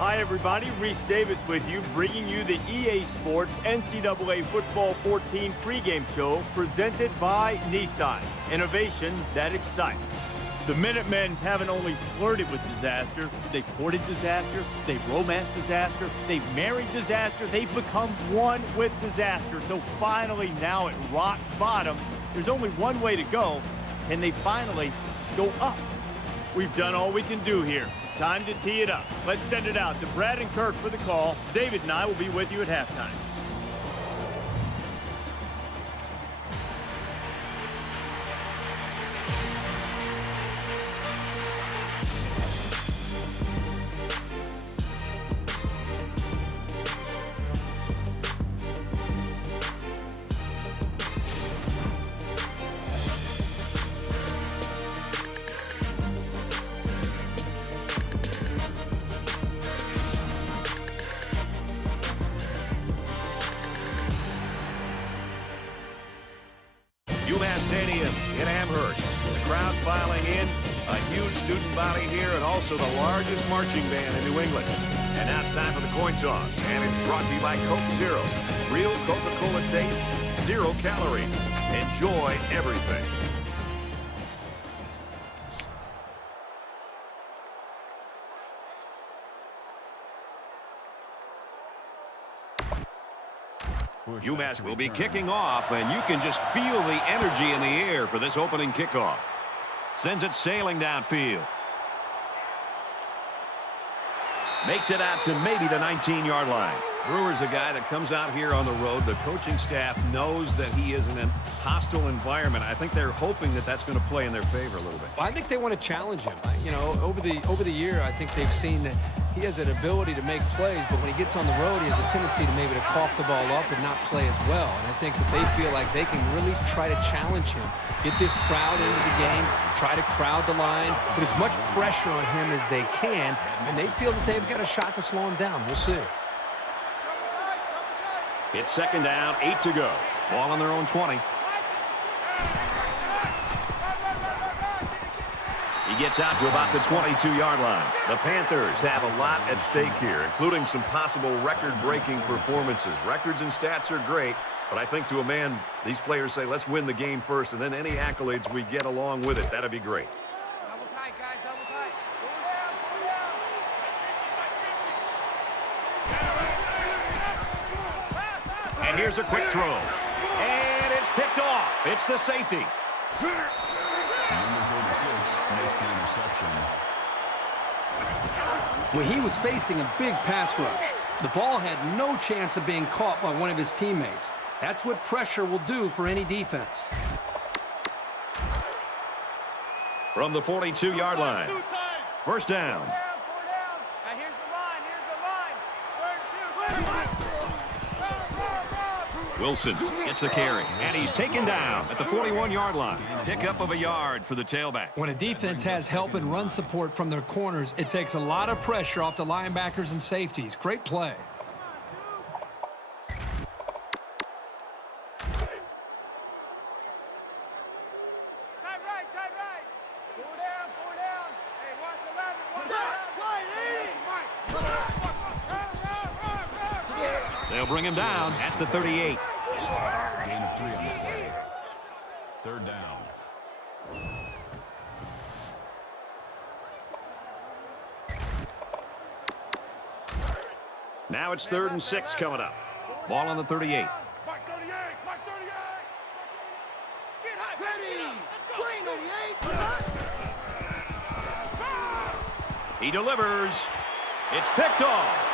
Hi, everybody. Reese Davis with you, bringing you the EA Sports NCAA Football 14 pregame show presented by Nissan. Innovation that excites. The Minutemen haven't only flirted with disaster, they've courted disaster, they've romanced disaster, they've married disaster, they've become one with disaster. So finally, now at rock bottom, there's only one way to go. Can they finally go up? We've done all we can do here. Time to tee it up. Let's send it out to Brad and Kirk for the call. David and I will be with you at halftime. UMass Stadium in Amherst. The crowd filing in, a huge student body here, and also the largest marching band in New England. And now it's time for the coin toss, and it's brought to you by Coke Zero. Real Coca-Cola taste, 0 calories. Enjoy everything. UMass will be kicking off, and you can just feel the energy in the air for this opening kickoff. Sends it sailing downfield. Makes it out to maybe the 19-yard line. Brewer's a guy that comes out here on the road. The coaching staff knows that he is in a hostile environment. I think they're hoping that that's going to play in their favor a little bit. I think they want to challenge him. You know, over the year, I think they've seen that he has an ability to make plays, but when he gets on the road, he has a tendency to maybe to cough the ball up and not play as well. And I think that they feel like they can really try to challenge him, get this crowd into the game, try to crowd the line, put as much pressure on him as they can, and they feel that they've got a shot to slow him down. We'll see. It's second down, 8 to go. Ball on their own 20. He gets out to about the 22-yard line. The Panthers have a lot at stake here, including some possible record-breaking performances. Records and stats are great, but I think to a man, these players say, let's win the game first, and then any accolades we get along with it, that'd be great. Double tight, guys, double tight. And here's a quick throw. And it's picked off. It's the safety. Number 46 makes the interception. Well, he was facing a big pass rush. The ball had no chance of being caught by one of his teammates. That's what pressure will do for any defense. From the 42-yard line. First down. Now here's the line, third and 2. Wilson gets the carry, and he's taken down at the 41-yard line. Pickup of a yard for the tailback. When a defense has help and run support from their corners, it takes a lot of pressure off the linebackers and safeties. Great play. Tight right. 4 down. Hey, watch the left. They'll bring him down at the 38. Gain of 3 on the play. Third down. Now it's 3rd and 6 coming up. Ball on the 38. Mark 38. Get high. Ready. Green 38. He delivers. It's picked off.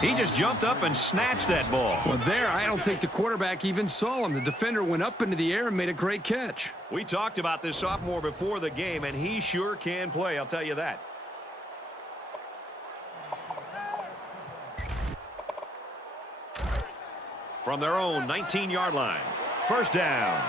He just jumped up and snatched that ball. Well, there, I don't think the quarterback even saw him. The defender went up into the air and made a great catch. We talked about this sophomore before the game, and he sure can play, I'll tell you that. From their own 19-yard line. First down.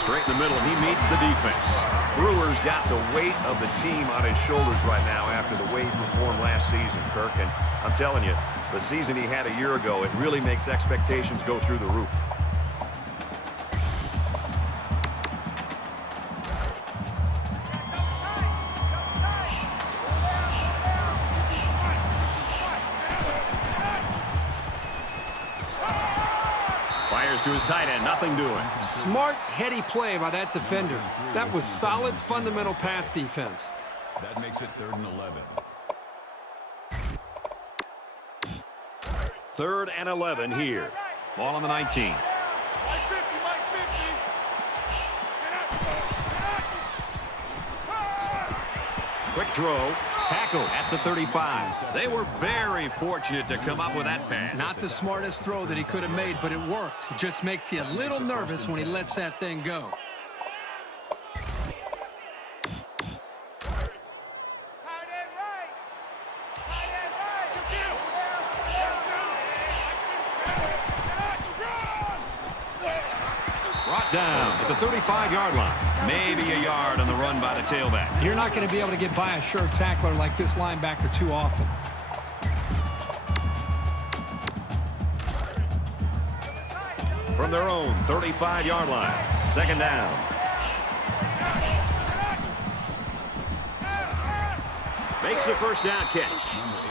Straight in the middle, and he meets the defense. Brewer's got the weight of the team on his shoulders right now after the way he performed last season, Kirk. And I'm telling you, the season he had a year ago, it really makes expectations go through the roof. fires to his tight end. Nothing doing. Smart, heady play by that defender. That was solid, fundamental pass defense. That makes it 3rd and 11. 3rd and 11 here. Ball on the 19. Quick throw. Tackle at the 35. They were very fortunate to come up with that pass. Not the smartest throw that he could have made, but it worked. It just makes you a little nervous when he lets that thing go. Brought down at the 35-yard line. Maybe a yard on the run by the tailback. You're not going to be able to get by a sure tackler like this linebacker too often. From their own 35-yard line. 2nd down. Makes the 1st down catch.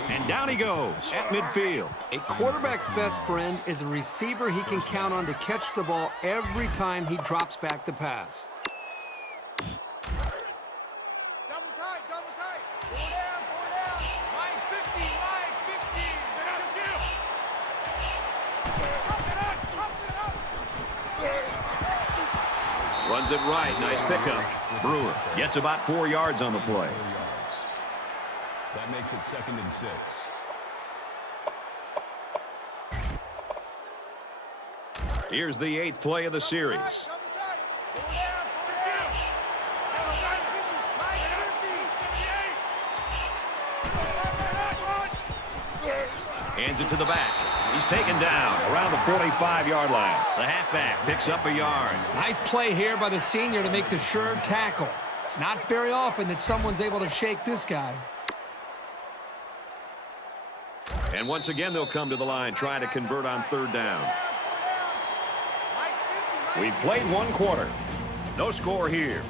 And down he goes at midfield. A quarterback's best friend is a receiver he can count on to catch the ball every time he drops back to pass. Double tight, double tight. Four down, four down. Line 50, line 50. Get out of kill. Runs it right. Nice pickup. Brewer gets about 4 yards on the play. That makes it 2nd and 6. Here's the 8th play of the series. Double tight. Four down, four down. Line 50, line 50. Hands it to the back. He's taken down around the 45-yard line. The halfback picks up a yard. Nice play here by the senior to make the sure tackle. It's not very often that someone's able to shake this guy. And once again, they'll come to the line trying to convert on 3rd down. We've played 1 quarter. No score here.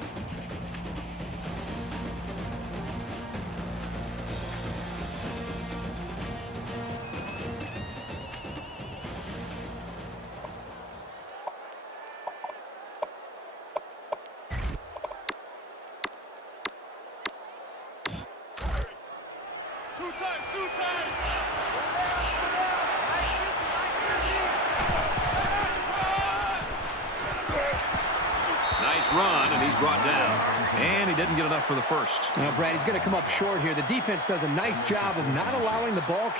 Two times, two times. Nice run, and he's brought down. And he didn't get enough for the 1st. Now, Brad, he's going to come up short here. The defense does a nice job of not allowing the ball.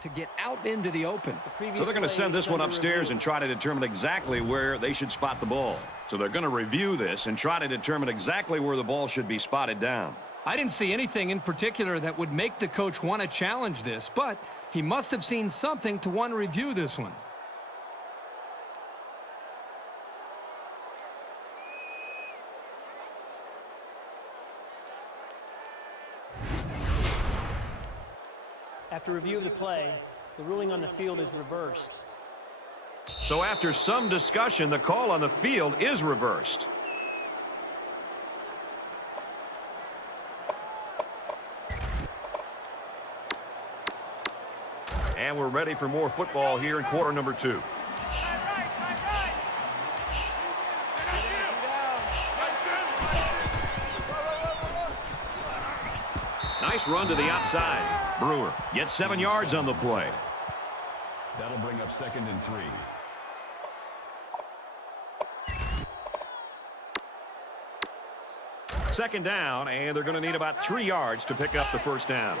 To get out into the open. So they're going to send this one upstairs and try to determine exactly where they should spot the ball. So they're going to review this and try to determine exactly where the ball should be spotted down. I didn't see anything in particular that would make the coach want to challenge this, but he must have seen something to want to review this one. After review of the play, the ruling on the field is reversed. So after some discussion, the call on the field is reversed. And we're ready for more football here in quarter number 2. Nice run to the outside. Brewer gets 7 yards on the play. That'll bring up 2nd and 3. Second down, and they're going to need about 3 yards to pick up the 1st down.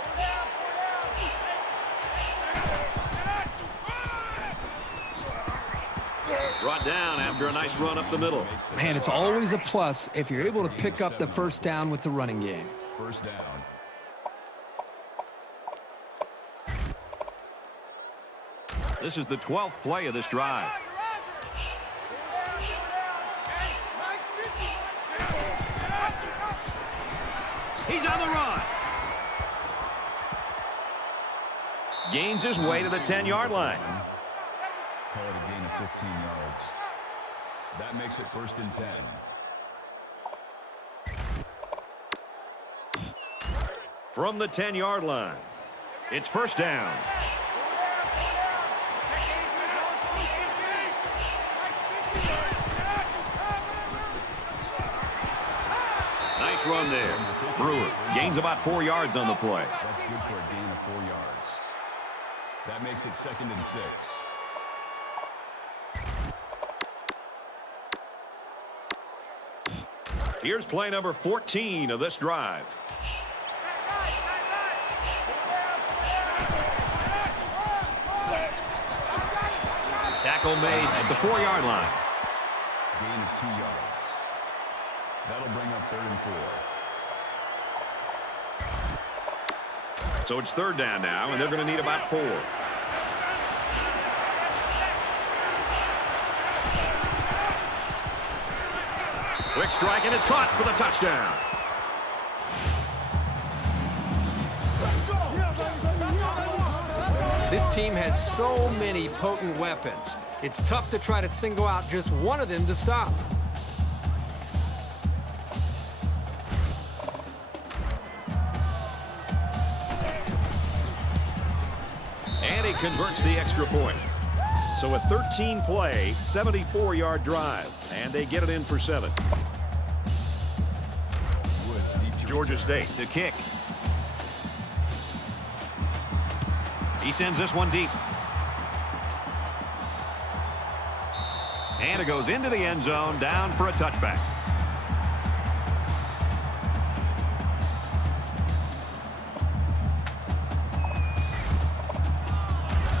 Brought down after a nice run up the middle. Man, it's always a plus if you're able to pick up the 1st down with the running game. 1st down. This is the 12th play of this drive. He's on the run. Gains his way to the 10-yard line. Call it a gain of 15 yards. That makes it 1st and 10. From the 10-yard line, it's first down. Nice run there. Brewer gains about 4 yards on the play. That's good for a gain of 4 yards. That makes it 2nd and 6. Here's play number 14 of this drive. Tackle made at the 4-yard line. Gain of 2 yards. That'll bring up 3rd and 4. So it's 3rd down now, and they're going to need about 4. Quick strike, and it's caught for the touchdown. This team has so many potent weapons. It's tough to try to single out just one of them to stop. And he converts the extra point. So a 13-play, 74-yard drive, and they get it in for 7. Woods deep to Georgia return. State to kick. He sends this one deep. And it goes into the end zone, down for a touchback.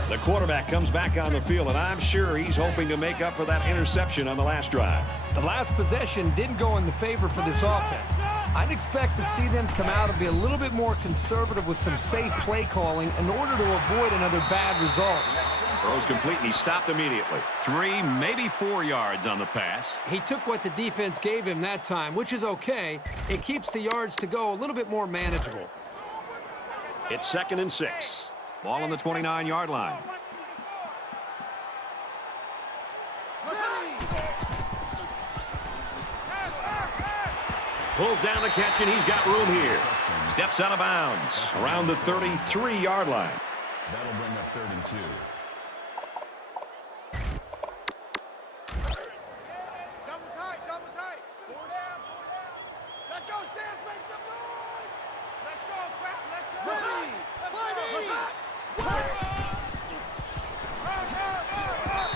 The quarterback comes back on the field, and I'm sure he's hoping to make up for that interception on the last drive. The last possession didn't go in the favor for this offense. I'd expect to see them come out and be a little bit more conservative with some safe play calling in order to avoid another bad result. Throws complete, and he stopped immediately. 3, maybe 4 yards on the pass. He took what the defense gave him that time, which is okay. It keeps the yards to go a little bit more manageable. It's 2nd and 6. Ball on the 29-yard line. Pulls down the catch, and he's got room here. Steps out of bounds around the 33-yard line. That'll bring up 3rd and 2. Double tight, double tight. 4 down, 4 down. Let's go, Stans, make some noise. Let's go, crap, let's go. Ready,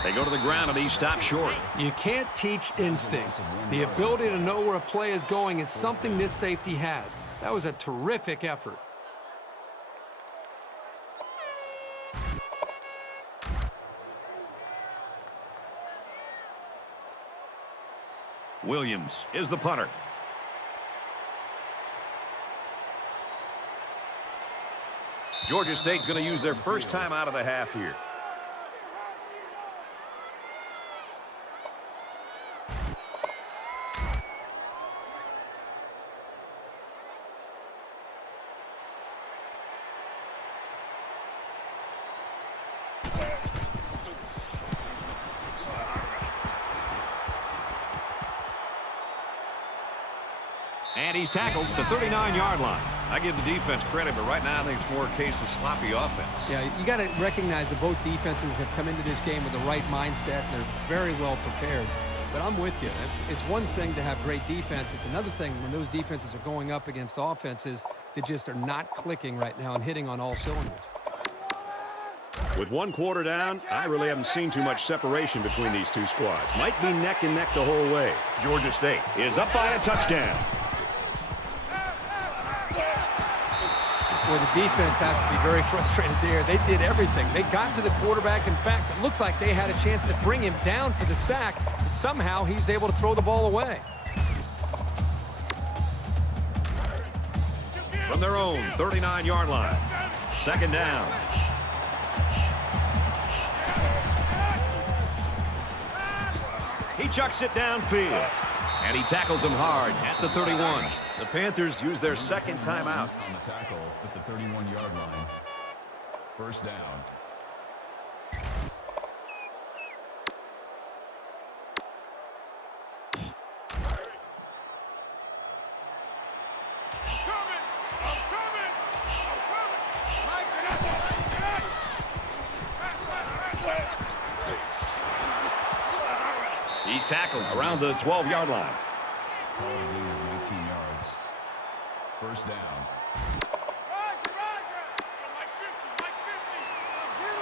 They go to the ground, and he stops short. You can't teach instinct. The ability to know where a play is going is something this safety has. That was a terrific effort. Williams is the punter. Georgia State's going to use their first time out of the half here. And he's tackled at the 39-yard line. I give the defense credit, but right now I think it's more a case of sloppy offense. Yeah, you got to recognize that both defenses have come into this game with the right mindset. They're very well prepared. But I'm with you. It's one thing to have great defense. It's another thing when those defenses are going up against offenses that just are not clicking right now and hitting on all cylinders. With 1 quarter down, I really haven't seen too much separation between these two squads. Might be neck and neck the whole way. Georgia State is up by a touchdown. Well, the defense has to be very frustrated there. They did everything. They got to the quarterback. In fact, it looked like they had a chance to bring him down for the sack, but somehow he was able to throw the ball away. From their own 39-yard line. 2nd down. He chucks it downfield. And he tackles him hard at the 31. The Panthers use their 2nd timeout. On the tackle at the 31-yard line. First down. He's tackled around the 12-yard line. Call it a gain of 19 yards. First down. Roger, Roger. Like 50, like 50. Get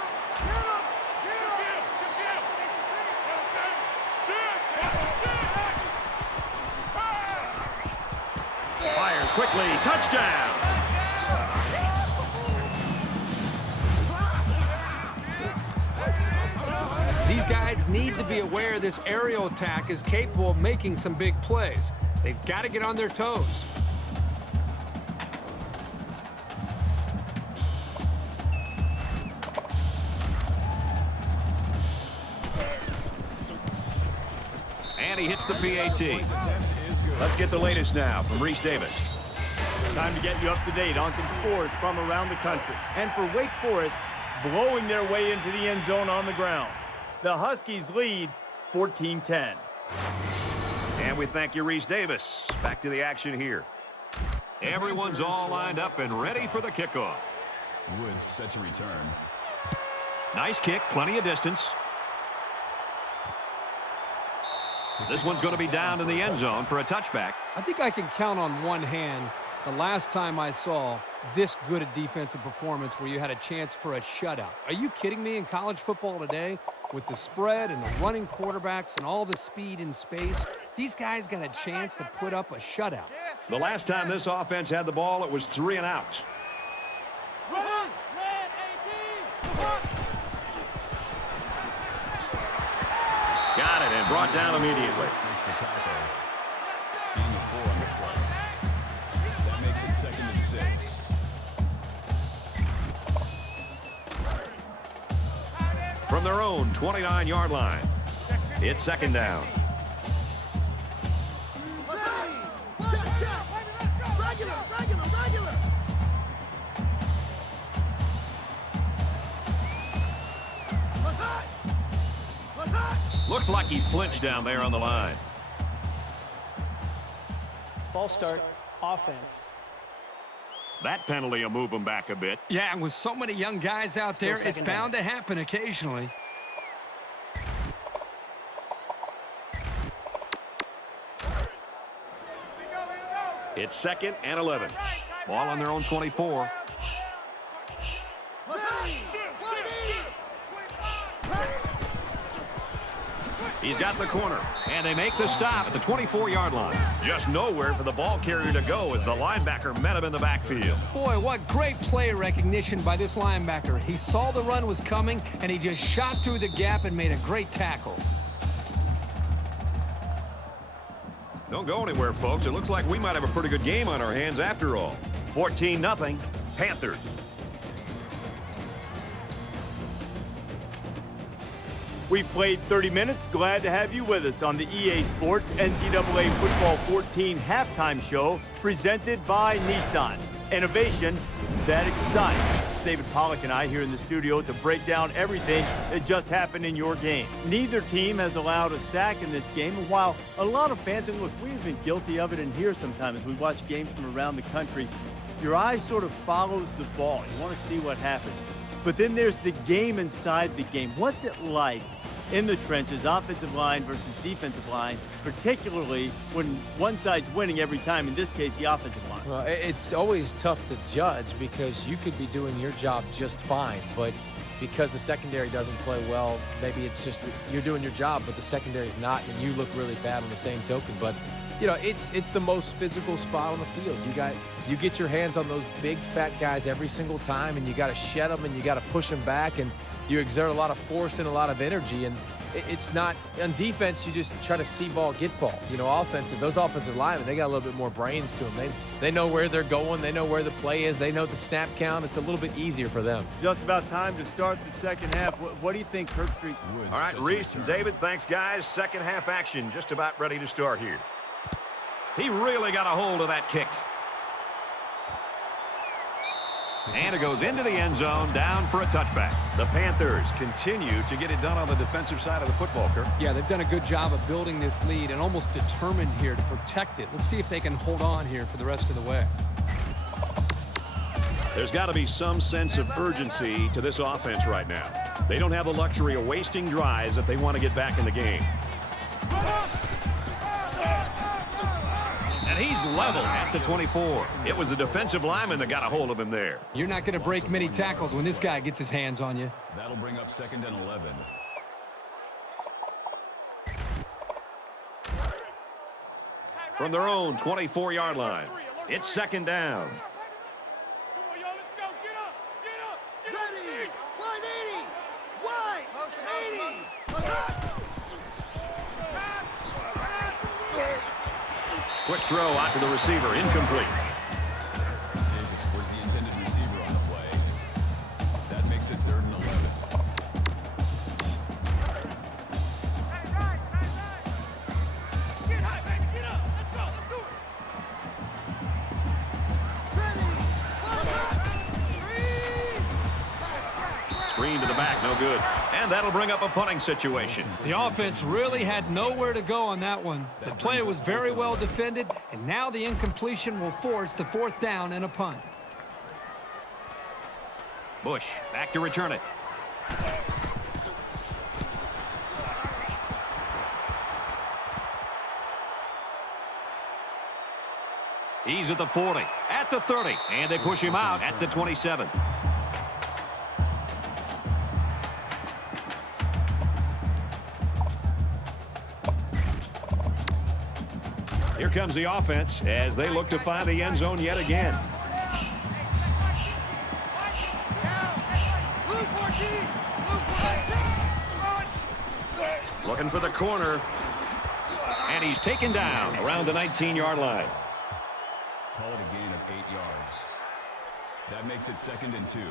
him, Fires quickly. Touchdown. These guys need to be aware this aerial attack is capable of making some big plays. They've got to get on their toes. And he hits the PAT. Let's get the latest now from Reese Davis. Time to get you up to date on some scores from around the country. And for Wake Forest, blowing their way into the end zone on the ground. The Huskies lead 14-10. And we thank you, Reese Davis. Back to the action here. Everyone's all lined up and ready for the kickoff. Woods set to return. Nice kick, plenty of distance. This one's going to be down in the end zone for a touchback. I think I can count on one hand the last time I saw this good a defensive performance where you had a chance for a shutout. Are you kidding me? In college football today, with the spread and the running quarterbacks and all the speed in space, these guys got a chance to put up a shutout. The last time this offense had the ball, it was 3 and out. Red 18. Got it and brought down immediately. Makes the tackle. Gain of 4 on the play. That makes it second and 6. From their own 29-yard line, it's second down. Regular. Looks like he flinched down there on the line. False start, offense. That penalty will move him back a bit. Yeah, and with so many young guys out there, it's second down. bound to happen occasionally. It's second and 11. Ball on their own 24. He's got the corner, and they make the stop at the 24-yard line. Just nowhere for the ball carrier to go as the linebacker met him in the backfield. Boy, what great play recognition by this linebacker. He saw the run was coming, and he just shot through the gap and made a great tackle. Don't go anywhere, folks. It looks like we might have a pretty good game on our hands after all. 14-0, Panthers. We've played 30 minutes. Glad to have you with us on the EA Sports NCAA Football 14 halftime show presented by Nissan. Innovation that excites. David Pollack and I here in the studio to break down everything that just happened in your game. Neither team has allowed a sack in this game. And while a lot of fans, and look, we've been guilty of it in here sometimes as we watch games from around the country, your eye sort of follows the ball. You want to see what happens. But then there's the game inside the game. What's it like in the trenches, offensive line versus defensive line, particularly when one side's winning every time, in this case, the offensive line? Well, it's always tough to judge because you could be doing your job just fine, but because the secondary doesn't play well, maybe it's just you're doing your job, but the secondary's not, and you look really bad on the same token. But you know, it's the most physical spot on the field. You get your hands on those big fat guys every single time, and you got to shed them and you got to push them back, and you exert a lot of force and a lot of energy. And it's not on defense. You just try to see ball, get ball. You know, those offensive linemen, they got a little bit more brains to them. They know where they're going. They know where the play is. They know the snap count. It's a little bit easier for them. Just about time to start the second half. What do you think, Kirkstreet? All right, Reese and David, thanks, guys. Second half action just about ready to start here. He really got a hold of that kick. And it goes into the end zone, down for a touchback. The Panthers continue to get it done on the defensive side of the football, Kirk. Yeah, they've done a good job of building this lead and almost determined here to protect it. Let's see if they can hold on here for the rest of the way. There's got to be some sense of urgency to this offense right now. They don't have the luxury of wasting drives if they want to get back in the game. And he's level at the 24. It was the defensive lineman that got a hold of him there. You're not going to break many tackles when this guy gets his hands on you. That'll bring up 2nd and 11. From their own 24-yard line, it's 2nd down. Come on, y'all, let's go. Get up. Get up. Get ready. 180. Wide. 80. Quick throw out to the receiver, incomplete. Davis was the intended receiver on the play. That makes it 3rd and 11. Get high, baby. Get up. Let's go. Let's do it. Ready. Screen to the back, no good. And that'll bring up a punting situation. The offense really had nowhere to go on that one. The play was very well defended, and now the incompletion will force the 4th down and a punt. Bush back to return it. He's at the 40, at the 30, and they push him out at the 27. Here comes the offense as they look to find the end zone yet again. Blue 14. Blue 14. Looking for the corner. And he's taken down around the 19-yard line. Call it a gain of 8 yards. That makes it 2nd and 2.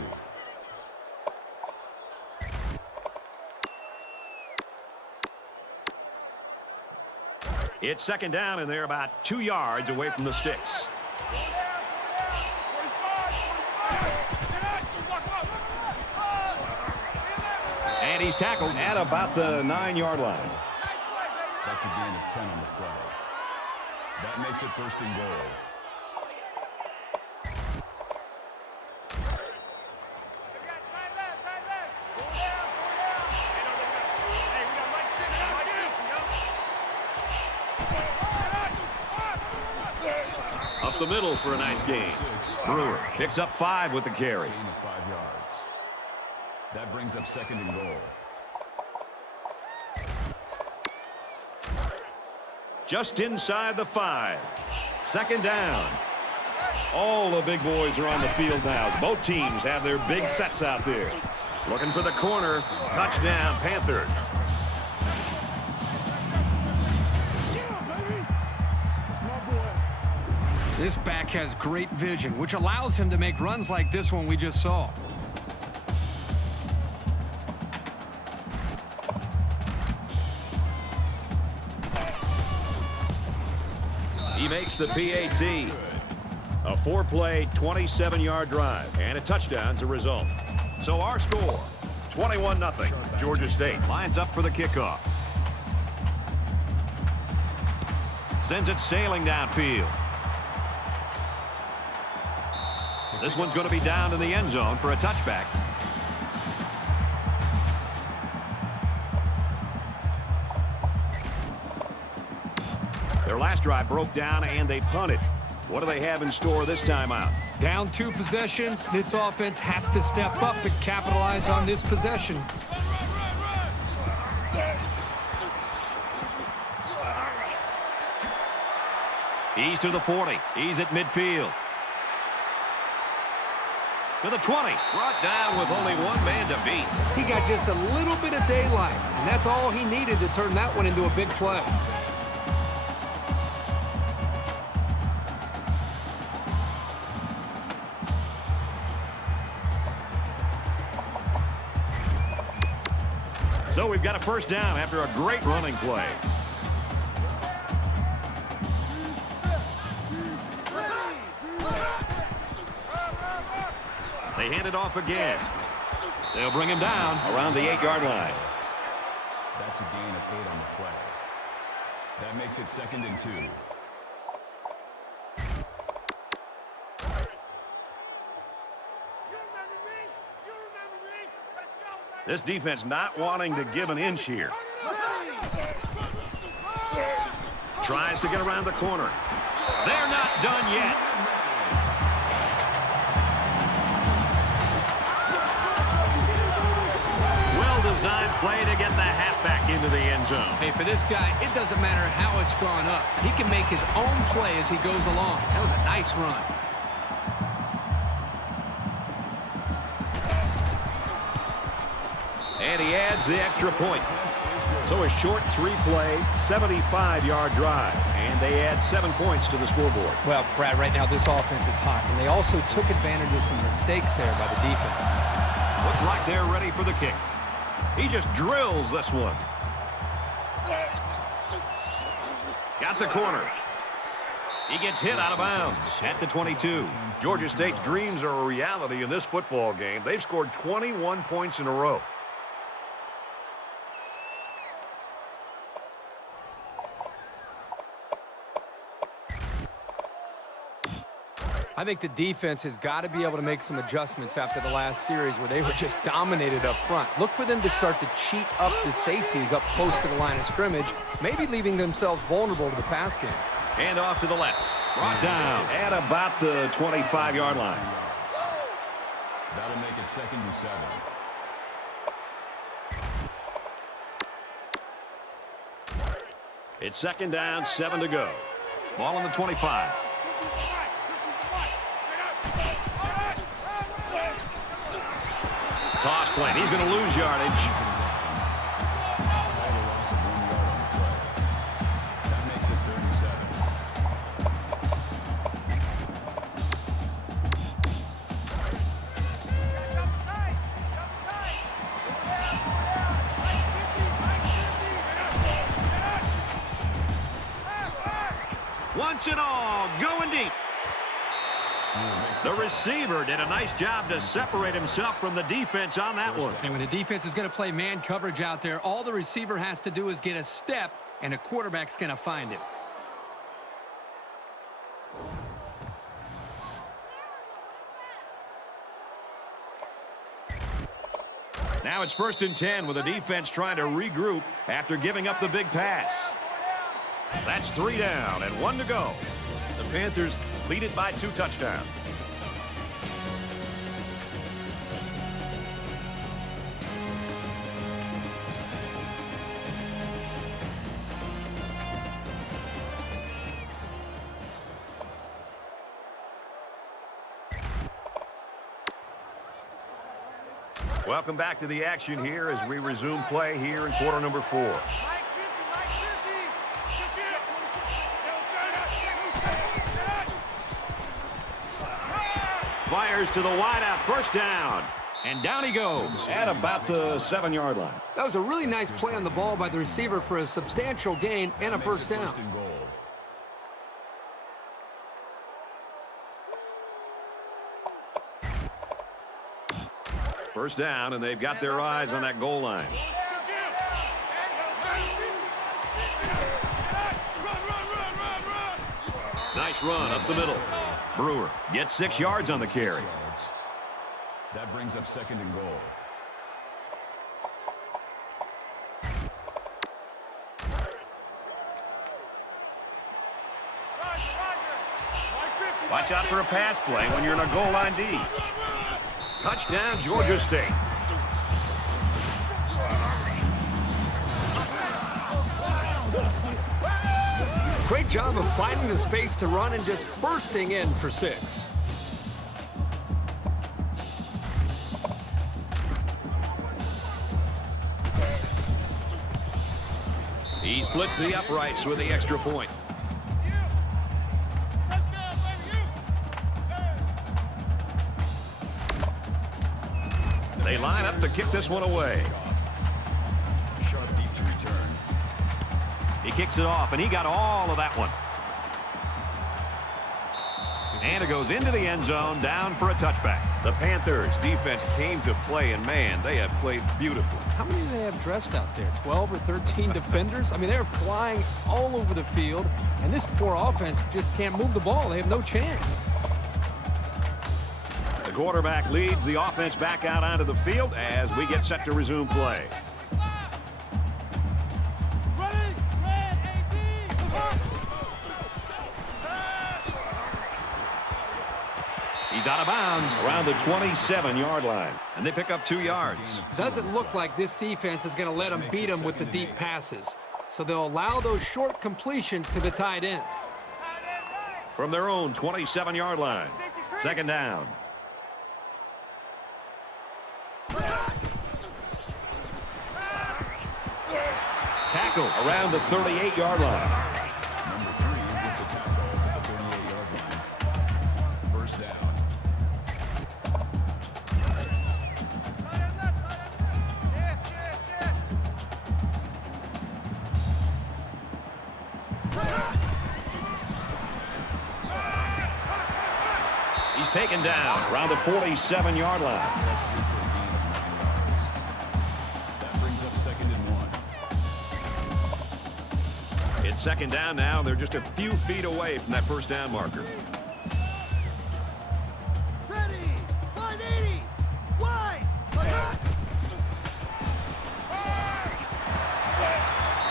It's 2nd down, and they're about 2 yards away from the sticks. And he's tackled at about the 9-yard line. That's a gain of 10 on the play. That makes it 1st and goal. Up the middle for a nice gain. Brewer picks up 5 with the carry. Gain of 5 yards. That brings up 2nd and goal. Just inside the 5. 2nd down. All the big boys are on the field now. Both teams have their big sets out there. Looking for the corner. Touchdown, Panthers. This back has great vision, which allows him to make runs like this one we just saw. He makes the PAT. A 4-play, 27-yard drive, and a touchdown's a result. So our score, 21-0. Georgia State lines up for the kickoff. Sends it sailing downfield. This one's going to be down in the end zone for a touchback. Their last drive broke down and they punted. What do they have in store this time out? Down 2 possessions. This offense has to step up and capitalize on this possession. He's to the 40. He's at midfield. To the 20. Brought down with only one man to beat. He got just a little bit of daylight, and that's all he needed to turn that one into a big play. So we've got a first down after a great running play. They hand it off again. They'll bring him down around the 8-yard line. That's a gain of 8 on the play. That makes it 2nd and 2. This defense not wanting to give an inch here. Tries to get around the corner. They're not done yet. Well-designed play to get the halfback into the end zone. Hey, for this guy, it doesn't matter how it's drawn up. He can make his own play as he goes along. That was a nice run. And he adds the extra point. So a short 3-play, 75-yard drive. And they add 7 points to the scoreboard. Well, Brad, right now this offense is hot, and they also took advantage of some mistakes there by the defense. Looks like they're ready for the kick. He just drills this one. Got the corner. He gets hit out of bounds at the 22. Georgia State's dreams are a reality in this football game. They've scored 21 points in a row. I think the defense has got to be able to make some adjustments after the last series where they were just dominated up front. Look for them to start to cheat up the safeties up close to the line of scrimmage, maybe leaving themselves vulnerable to the pass game. And off to the left. Brought down at about the 25-yard line. That'll make it 2nd and 7. It's 2nd down, 7 to go. Ball on the 25. Toss play. He's going to lose yardage. That makes it 3rd and 7. Wants it all. Going deep. The receiver did a nice job to separate himself from the defense on that one. And when the defense is going to play man coverage out there, all the receiver has to do is get a step, and a quarterback's going to find it. Now it's 1st and 10 with the defense trying to regroup after giving up the big pass. That's 3 down and 1 to go. The Panthers lead it by 2 touchdowns. Welcome back to the action here as we resume play here in quarter number 4. Fires to the wideout, 1st down. And down he goes at about the 7-yard line. That was a really nice play on the ball by the receiver for a substantial gain and a 1st down. 1st and goal. First down, and they've got their eyes on that goal line. Nice run up the middle. Brewer gets 6 yards on the carry. That brings up 2nd and goal. Watch out for a pass play when you're in a goal line D. Touchdown, Georgia State. Great job of finding the space to run and just bursting in for 6. He splits the uprights with the extra point. They line up to kick this one away. Sharp deep to return. He kicks it off, and he got all of that one. And it goes into the end zone, down for a touchback. The Panthers defense came to play, and man, they have played beautifully. How many do they have dressed out there? 12 or 13 defenders? I mean, they're flying all over the field, and this poor offense just can't move the ball. They have no chance. The quarterback leads the offense back out onto the field as we get set to resume play. He's out of bounds around the 27-yard line. And they pick up 2 yards. Doesn't look like this defense is going to let them beat them with the deep passes. So they'll allow those short completions to the tight end. From their own 27-yard line. Second down. Tackle around the 38-yard line. Number 3 with the tackle at the 38-yard line. First down. He's taken down around the 47-yard line. That's good for a gain of 9 yards. That brings up 2nd and 1. It's second down now. They're just a few feet away from that first down marker. Ready! 180! Wide!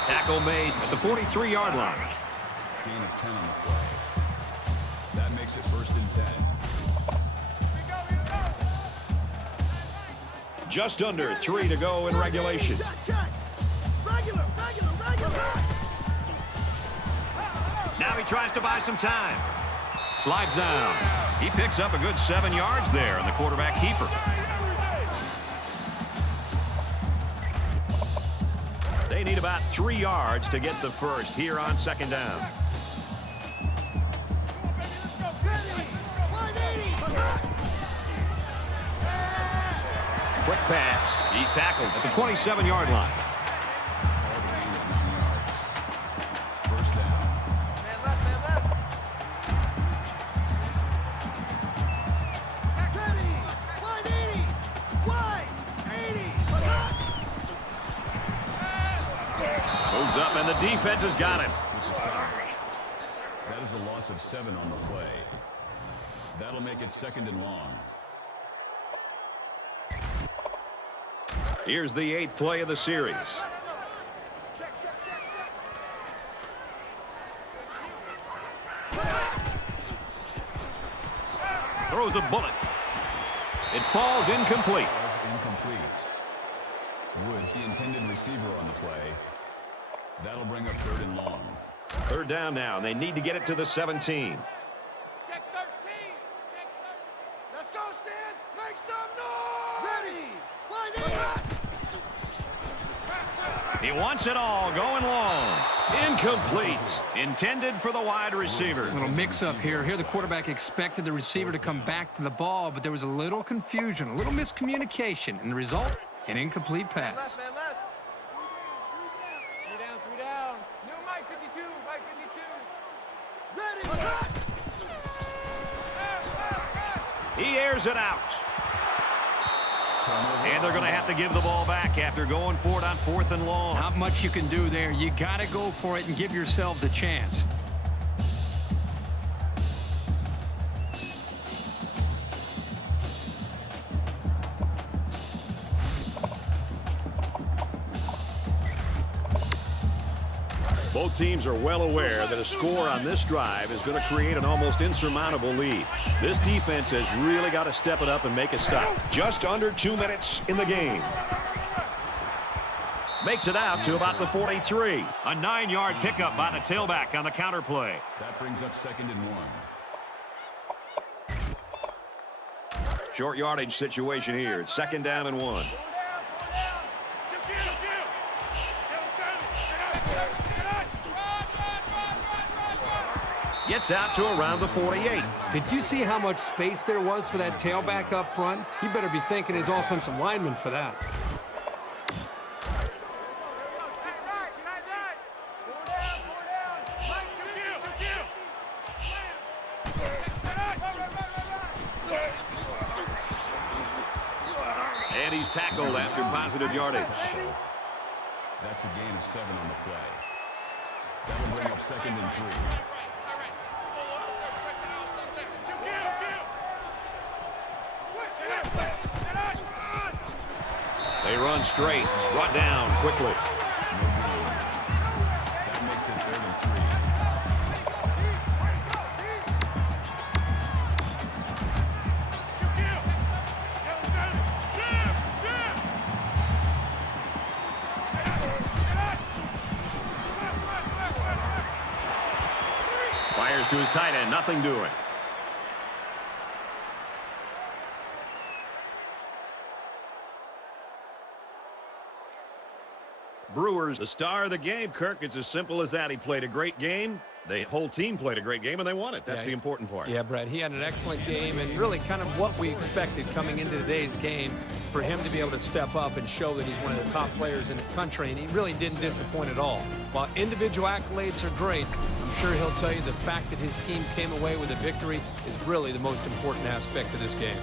Tackle made at the 43-yard line. Gain of 10 on the play. That makes it 1st and 10. Just under 3 to go in regulation. Check, check! Regular! Now he tries to buy some time. Slides down. He picks up a good 7 yards there on the quarterback keeper. They need about 3 yards to get the first here on second down. Ready! 180! Quick pass. He's tackled at the 27-yard line. All the gain of 9 yards. First down. Man left! Ready! 180! Wide! 80! Moves up, and the defense has got it. With the sack. That is a loss of 7 on the play. That'll make it 2nd and long. Here's the 8th play of the series. Check! Throws a bullet. It falls incomplete. Falls incomplete. Woods, the intended receiver on the play. That'll bring up 3rd and long. Third down now, and they need to get it to the 17. Check 13! Let's go, Stans! Make some noise! Ready! 180! He wants it all, going long. Incomplete. Intended for the wide receiver. A little mix-up here. Here the quarterback expected the receiver to come back to the ball, but there was a little confusion, a little miscommunication, and the result, an incomplete pass. Man left! Three down! New Mike 52! Mike 52! Ready! He airs it out. And they're going to have to give the ball back after going for it on 4th and long. Not much you can do there. You got to go for it and give yourselves a chance. Both teams are well aware that a score on this drive is going to create an almost insurmountable lead. This defense has really got to step it up and make a stop. Just under 2 minutes in the game. Makes it out to about the 43. A 9-yard pickup by the tailback on the counter play. That brings up 2nd and 1. Short yardage situation here. It's 2nd down and 1. Gets out to around the 48. Did you see how much space there was for that tailback up front? He better be thanking his offensive lineman for that. And he's tackled after positive yardage. That's a gain of 7 on the play. That'll bring up 2nd and 3. They run straight, brought down quickly. That makes it 3rd and 3. to his tight end. Nothing doing. Brewers, the star of the game, Kirk. It's as simple as that. He played a great game. The whole team played a great game, and they won it. That's the important part. Yeah, Brett, he had an excellent game, and really kind of what we expected coming into today's game for him to be able to step up and show that he's one of the top players in the country, and he really didn't disappoint at all. While individual accolades are great, I'm sure he'll tell you the fact that his team came away with a victory is really the most important aspect of this game.